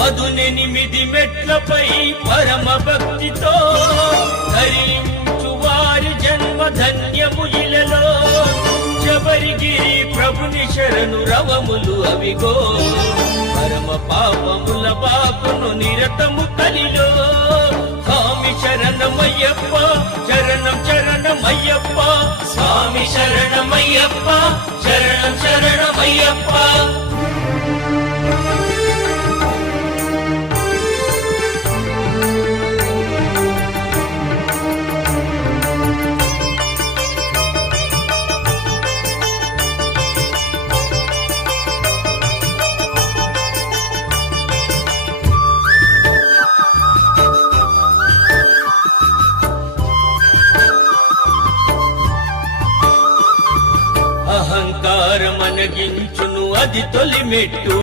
18 మెట్లపై పరమ భక్తితో ధరించు వారి జన్మ ధన్యము ఇలలో. శబరిగిరి ప్రభుని శరణు రవములు అవిగో, పరమ పాపముల బాపును నిరతము కలిలో. స్వామి శరణమయ్యప్ప, శరణం శరణమయ్యప్ప, స్వామి శరణమయ్యప్ప, శరణం శరణమయ్యప్ప. అహంకారమనగించును అది తొలి మెట్టు.